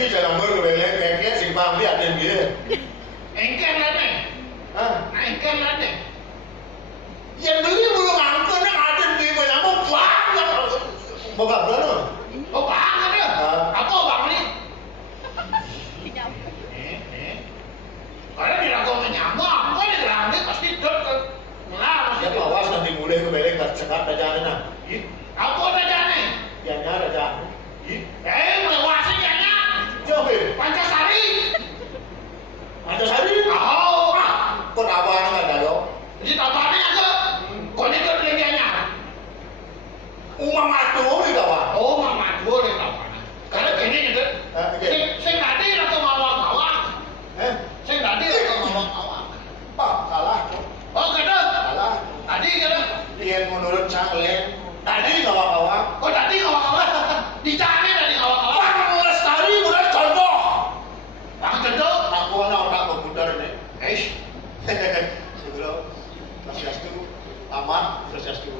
Jadi jangan berbelek kayaknya si Pambi ada dia. Engkel lah deh. Hah? Engkel lah deh. Yang beli belum angkat yang ada di banyak mau banget. Bapak berapa? Oh banget ya. Apa bang ini? Karena dilakukan nyamuk, apa nih gerang ini pasti dot ke melar. Ya awas nanti mulai ke belek tercekat aja nah. Apa aja nih? Ya nyara aja. Melewati kayaknya. Coba. Pancasari. Pancasari? Oh. Kok apa nggak ada yo? Jadi tampaknya aja. Kau ini kan legianya. Matu ni kawan. Oh, mama boleh tampaknya. Karena gini gitu. Saya tadi atau mawang-mawang. Saya tadi atau mawang-mawang. Pak salah. Oh, kata. Salah. Tadi kata. Dia menurut Canglen. Tadi kawan-kawan. Oh, tadi kawan-kawan. Dicari tadi kawan-kawan. Bang Lestari udah contoh. Bang contoh. Aku anak otak komputer ini. Sebelum Swastiastu, aman Swastiastu.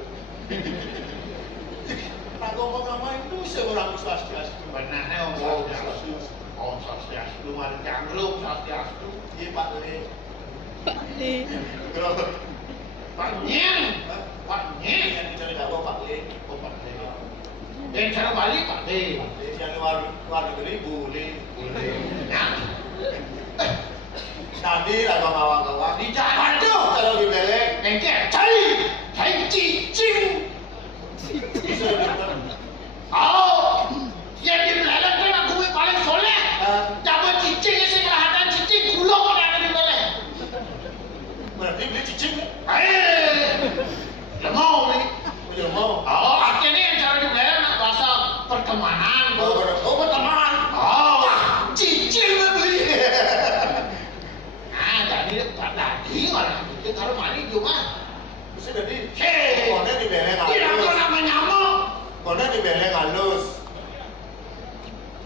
Nak ngomong sama itu seorang Swastiastu. Benarnya om Swastiastu. Om Swastiastu mari cangluk Swastiastu. Iya Pak Le. Pak Nyeng. Pak Nyeng. Yang dicari apa Pak Le? Oh Pak Le. Yang cara Bali Pak Le. Yang luar negeri boleh. Tadi ada kawan-kawan Di jalan tu. Kalau di belek Engkau cai cicing. Oh, yang di belakang kan aku paling soleh. Dapat cicing sih kelihatan cicing gulung ada di belakang. Berarti beli cicing Lemau ni. Lemau. Oh, akhirnya yang cara di belakang nak bahasa pertemanan. Oh, pertemanan. Oh, cicing beli. Jadi orang itu taruh mani juga. Bisa jadi. Konek di belek halus. Tidak kau nama nyamuk. Konek di belek halus.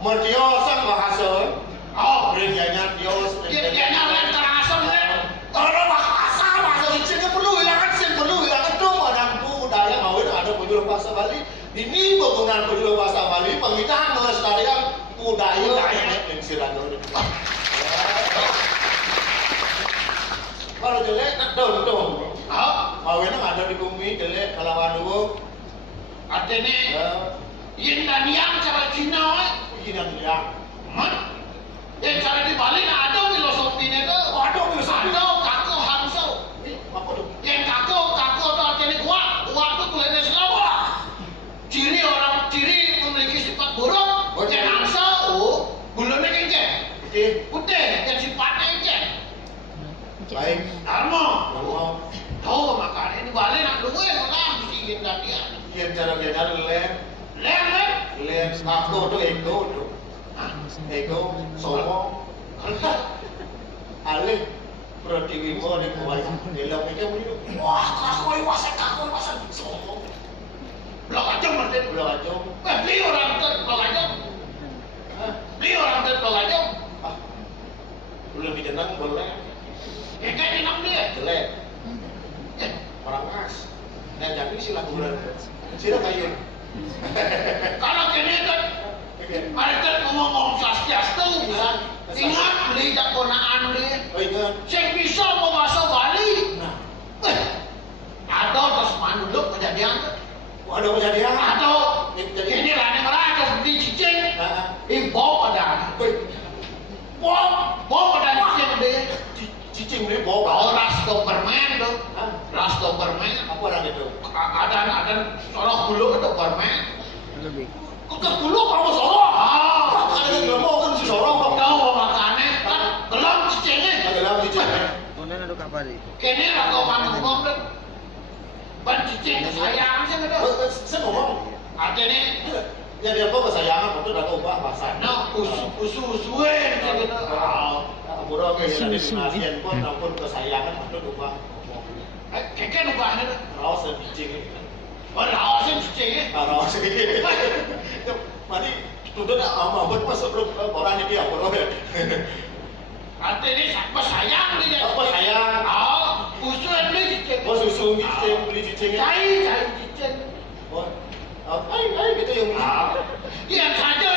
Mertiosan bahasa. Oh, Berianya dios. dia lain terang asam kan. Kalau bahasa cicingnya perlu hilangan sih, perlu hilangan dong. Anakku daya ngawin ada penjual bahasa Bali. Ini penggunaan penjual bahasa Bali, pengitaan melestarikan budaya yang sirando. Kalau jelek, dong. Mawinnya ada di bumi, jelek, kalawan dulu. Artinya, yin dan yang cara Cina, Yin dan yang. Yang cara di Bali ada filosofinya tu. Ada filosofi. Ada kaku hamso. Apa tu? Yang kaku tu artinya kuat tu kulitnya selawa. Ciri memiliki sifat buruk. Yang hamso, bulunya kencang. Putih, yang sifatnya kencang. Baik. Darmo. Oh, makanya ini Bali nak duit lah mesti dan dia. Yang cara lem. Lem. Aku tu ego tu. Ego, sombong. Alih Pratiwibo di bawah dalam mereka begitu. Wah, kakoi wasan. Sombong. Blok aja mesti. Blok aja. Beli orang tu blok aja. Beli orang tu blok aja. Belum dijenang boleh. Kan enak dia. Jelek. Orang khas. Dan jadi sila bulan. Sila kayu. Kalau kini kan mereka ngomong Swastiastu bilang ingat beli dakonaan dia. Oh ingat. Saya bisa mau bahasa Bali. Nah. Ada terus manduk kejadian. Ada kejadian. Ada. Ini lah yang mereka beli cicing. Impor ada. Bom ada cicing dia. Cicing beli bawa. Oh, rasto permen tu. Rasto permen. Apa orang itu? Ada sorok bulu itu permen. Lebih. Kau bulu kamu sorok? Ada yang nggak mau kan si sorok. Tahu makannya kan gelam cicingnya. Gelam cicingnya. Mana ada kapal ni? Kini lah kau ngomong tu. Ban cicing sayang sih tu. Saya ngomong. Artinya Ya dia apa kesayangan itu dah ubah bahasa. nak usuin gitu. Pura ke yang dinasian pun ataupun kesayangan itu ubah. Keken ubahnya tu. Rawas dan cicing. Oh, lawasin cicingnya. Rawas ini. Mari tuh dah amat masuk orang ini apa orang? Artinya siapa sayang dia. Apa sayang? Usuin beli cicing. Oh susu cicing beli cicingnya. Cai cicing. Oh, ay gitu yang Yang saja